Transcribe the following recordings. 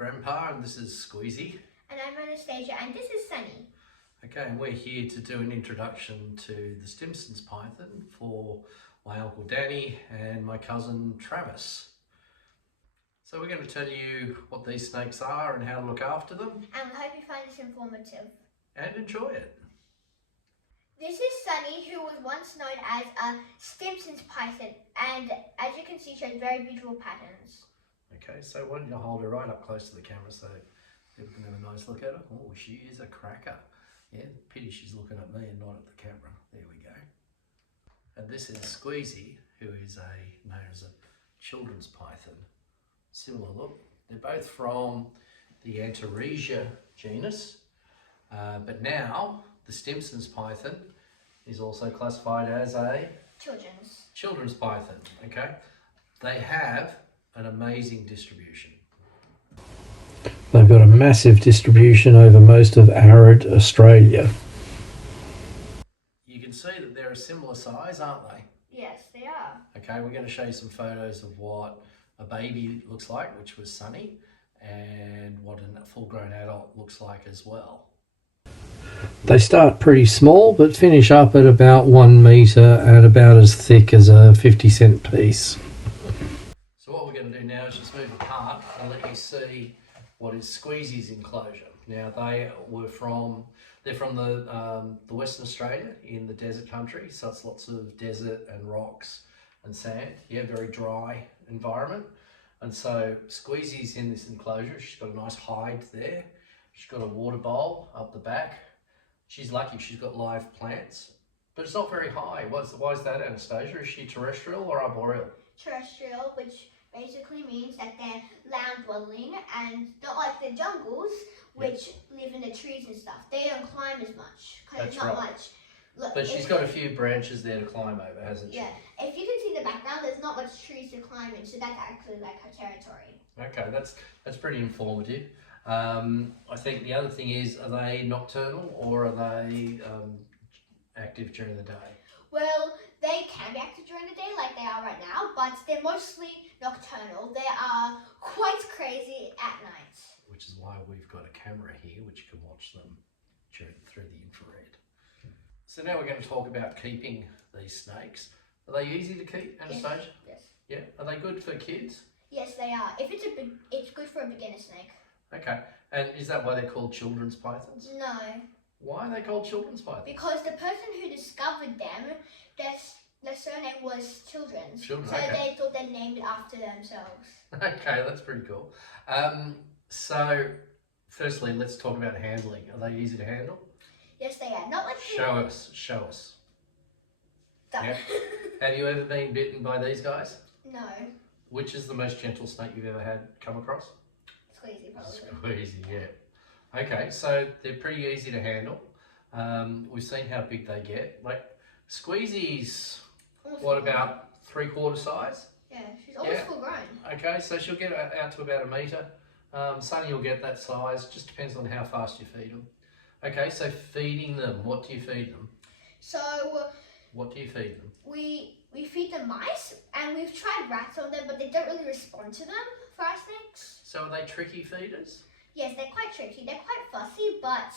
Grandpa, and this is Squeezy. And I'm Anastasia, and this is Sunny. Okay, and we're here to do an introduction to the Stimson Python for my Uncle Danny and my cousin Travis. So we're going to tell you what these snakes are and how to look after them. And we hope you find this informative. And enjoy it. This is Sunny, who was once known as a Stimson Python, and as you can see, shows very beautiful patterns. Okay, so why don't you hold her right up close to the camera so people can have a nice look at her. Oh, she is a cracker. Yeah, pity she's looking at me and not at the camera. There we go. And this is Squeezy, who is known as a children's python. Similar look. They're both from the Enclosure genus, but now the Stimson Python is also classified as a children's python. Okay, they have an amazing distribution. They've got a massive distribution over most of arid Australia. You can see that they're a similar size, aren't they? Yes, they are. Okay, we're going to show you some photos of what a baby looks like, which was Sunny, and what a full-grown adult looks like as well. They start pretty small but finish up at about 1 metre and about as thick as a 50-cent piece. So what we're going to do now is just move apart and let you see what is Squeezy's enclosure. Now they're from the Western Australia in the desert country, so it's lots of desert and rocks and sand. Yeah, very dry environment. And so Squeezy's in this enclosure. She's got a nice hide there. She's got a water bowl up the back. She's lucky she's got live plants, but it's not very high. Why is that, Anastasia? Is she terrestrial or arboreal? Terrestrial, which basically means that they're land dwelling and not like the jungles, which live in the trees and stuff. They don't climb as much because it's not much. Look, but she's got a few branches there to climb over, hasn't she? Yeah. If you can see the background, there's not much trees to climb in, so that's actually like her territory. Okay, that's pretty informative. I think the other thing is, are they nocturnal or are they active during the day? Well, they can be active during the day like they are right now, but they're mostly nocturnal. They are quite crazy at night. Which is why we've got a camera here which can watch them through the infrared. So now we're going to talk about keeping these snakes. Are they easy to keep, Anastasia? Yes. Yeah. Are they good for kids? Yes, they are. If it's good for a beginner snake. Okay. And is that why they're called children's pythons? No. Why are they called children's pythons? Because the person who discovered them, their surname was Children's. Children, so they thought they named it after themselves. Okay, that's pretty cool. So, firstly, let's talk about handling. Are they easy to handle? Yes, they are. Not like Show us. Yeah. Have you ever been bitten by these guys? No. Which is the most gentle snake you've ever come across? Squeezy, probably. Squeezy, yeah. Okay, so they're pretty easy to handle. We've seen how big they get. Like Squeezy's, what, about 3/4 size? Yeah, she's almost full grown. Okay, so she'll get out to about 1 metre. Sunny will get that size, just depends on how fast you feed them. Okay, so feeding them, what do you feed them? So, what do you feed them? We feed them mice, and we've tried rats on them, but they don't really respond to them for our snakes. So are they tricky feeders? Yes, they're quite tricky. They're quite fussy, but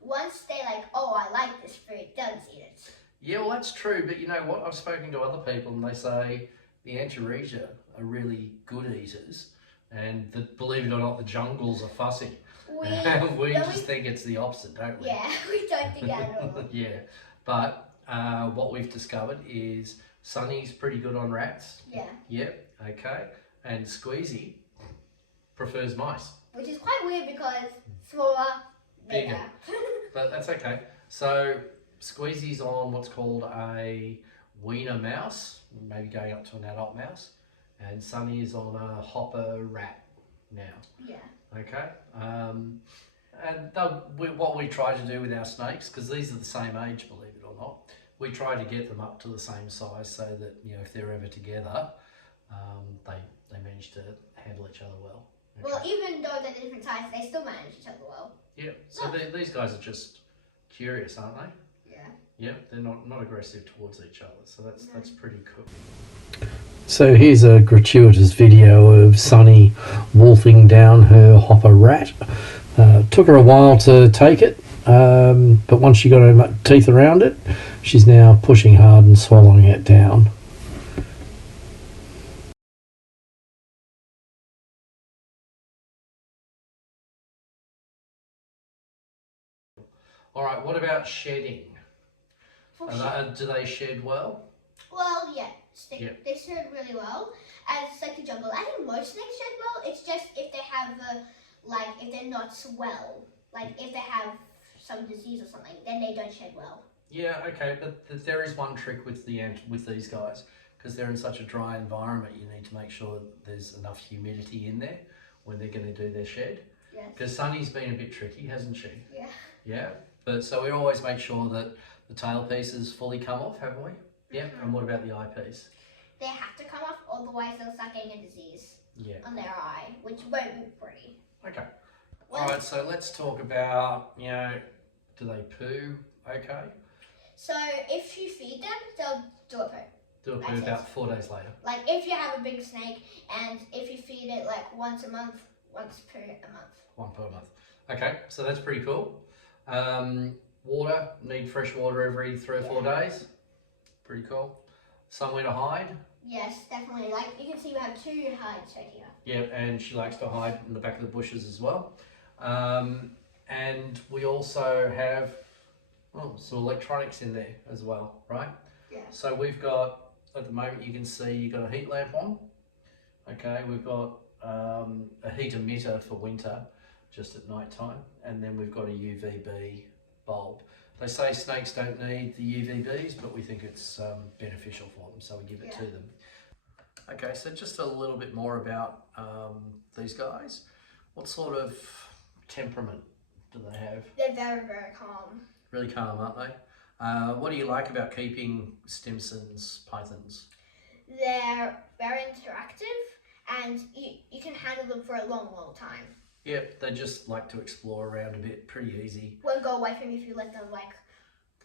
once they're like, oh, I like this food, they'll just eat it. Yeah, well, that's true, but you know what? I've spoken to other people and they say the Enclosures are really good eaters, and believe it or not, the jungles are fussy. We just think it's the opposite, don't we? Yeah, we don't think that at all. Yeah, but what we've discovered is Sunny's pretty good on rats. Yeah. Yep, okay. And Squeezy prefers mice. Which is quite weird because smaller, bigger. But that's okay. So Squeezy's on what's called a weaner mouse, maybe going up to an adult mouse. And Sunny is on a hopper rat now. Yeah. Okay. And what we try to do with our snakes, because these are the same age, believe it or not, we try to get them up to the same size so that, you know, if they're ever together, they manage to handle each other well. Okay. Well, even though they're different sizes, they still manage each other well. Yeah. So these guys are just curious, aren't they? Yeah. Yeah. They're not aggressive towards each other, so that's pretty cool. So here's a gratuitous video of Sunny wolfing down her hopper rat. Took her a while to take it, but once she got her teeth around it, she's now pushing hard and swallowing it down. All right, what about shedding? Do they shed well? Well, yeah, Yeah. they shed really well. And it's like the jungle. I think most snakes shed well. It's just if they have if they're not well, like if they have some disease or something, then they don't shed well. Yeah, okay, but there is one trick with these guys, because they're in such a dry environment. You need to make sure that there's enough humidity in there when they're going to do their shed. Yes. Because Sunny's been a bit tricky, hasn't she? Yeah. Yeah, but so we always make sure that the tail pieces fully come off, haven't we? Yeah. And what about the eyepiece? They have to come off, otherwise they'll start getting a disease on their eye, which won't be pretty. Okay. All right, so let's talk about, do they poo okay? So if you feed them, they'll do a poo. Do a poo about 4 days later. Like if you have a big snake and if you feed it like once a month, once per a month. One per month. Okay, so that's pretty cool. Water, need fresh water every 3 or 4 days. Pretty cool. Somewhere to hide. Yes, definitely. Like you can see we have 2 hides right here. Yeah, and she likes to hide in the back of the bushes as well. And we also have some electronics in there as well, right? Yeah. So we've got, at the moment you can see you've got a heat lamp on. Okay, we've got a heat emitter for winter, just at night time, and then we've got a UVB bulb. They say snakes don't need the UVBs, but we think it's beneficial for them, so we give it to them. Okay, so just a little bit more about these guys. What sort of temperament do they have? They're very, very calm. Really calm, aren't they? What do you like about keeping Stimson's Pythons? They're very interactive and you can handle them for a long, long time. Yeah, they just like to explore around a bit, pretty easy. Won't go away from you if you let them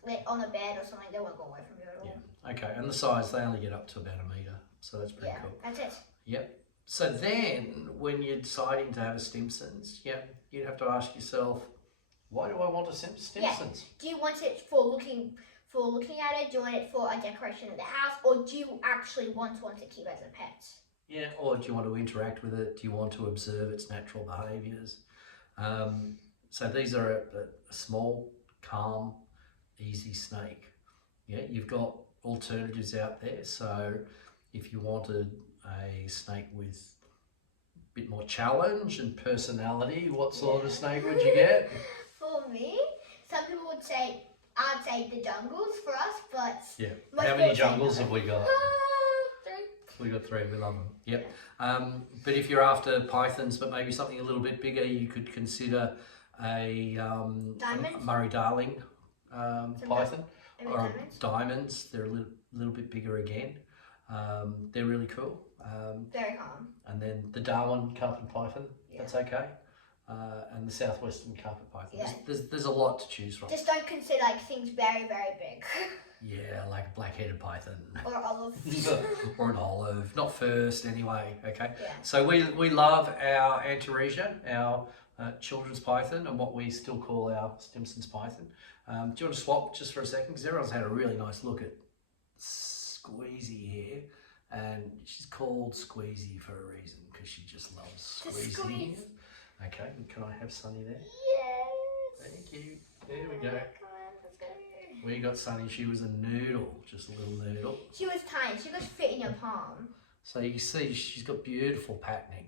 lay on a bed or something, they won't go away from you at all. Yeah, okay, and the size, they only get up to about 1 metre, so that's pretty cool. That's it. Yep. So then, when you're deciding to have a Stimson's, you'd have to ask yourself, why do I want a Stimson's? Yeah. Do you want it for looking at it? Do you want it for a decoration of the house? Or do you actually want one to keep as a pet? Yeah, or do you want to interact with it? Do you want to observe its natural behaviours? So these are a small, calm, easy snake. Yeah, you've got alternatives out there. So if you wanted a snake with a bit more challenge and personality, what sort of snake would you get? For me, some people would say, I'd say the jungles for us, but... Yeah. How many jungles have we got? 3. We got 3, we love them. Yep. But if you're after pythons, but maybe something a little bit bigger, you could consider a Murray Darling python. Or diamonds. They're a little bit bigger again. They're really cool. Very calm. And then the Darwin carpet python, that's okay. And the southwestern carpet python. Yeah. There's a lot to choose from. Just don't consider things very, very big. Yeah, like a black-headed python. Or olive. Or an olive. Not first, anyway. Okay. Yeah. So we love our Antaresia, our children's python, and what we still call our Stimson's python. Do you want to swap just for a second? Because everyone's had a really nice look at Squeezy here, and she's called Squeezy for a reason, because she just loves squeezing. Okay, can I have Sunny there? Yes. Thank you. There we go. We got Sunny. She was a noodle, just a little noodle. She was tiny. She could fit in your palm. So you see, she's got beautiful patterning.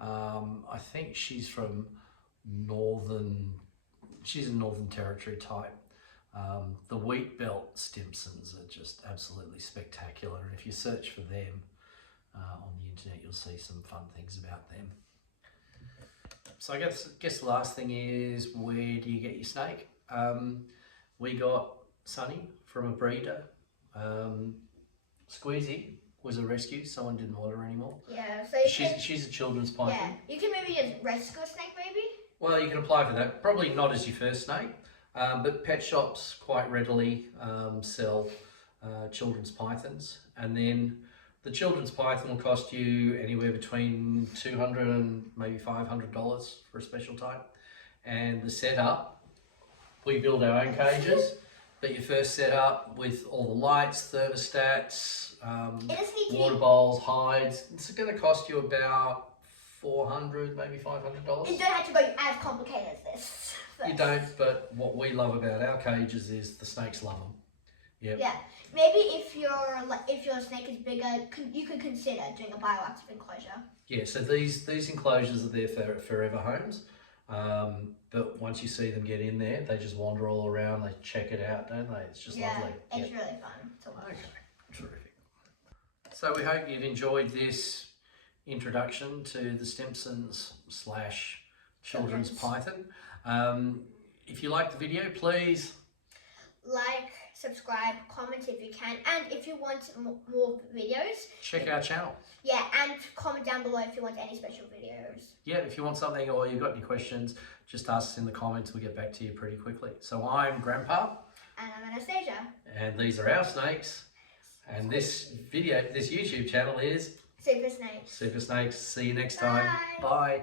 I think she's from she's a Northern Territory type. The wheat belt Stimsons are just absolutely spectacular. And if you search for them on the internet, you'll see some fun things about them. So I guess the last thing is, where do you get your snake? We got Sunny from a breeder. Squeezy was a rescue. Someone didn't want her anymore. Yeah, so she's a children's python. Yeah, you can maybe just rescue a snake, maybe. Well, you can apply for that. Probably not as your first snake, but pet shops quite readily sell children's pythons. And then The children's python will cost you anywhere between $200 and maybe $500 for a special type. And the setup, we build our own cages, but you first set up with all the lights, thermostats, water bowls, hides. It's going to cost you about $400, maybe $500. You don't have to go as complicated as this. You don't, but what we love about our cages is the snakes love them. Yep. Yeah. Maybe if your snake is bigger, you could consider doing a bioactive enclosure. Yeah, so these enclosures are there for forever homes. But once you see them get in there, they just wander all around, they check it out, don't they? It's just lovely. It's really fun to watch. Okay, terrific. So we hope you've enjoyed this introduction to the Stimsons / children's python. If you like the video, please like, subscribe, comment if you can, and if you want more videos, check our channel. Yeah, and comment down below if you want any special videos. Yeah, if you want something or you've got any questions, just ask us in the comments. We'll get back to you pretty quickly. So I'm Grandpa. And I'm Anastasia. And these are our snakes. And this YouTube channel is Super Snakes. Super Snakes. See you next time. Bye. Bye.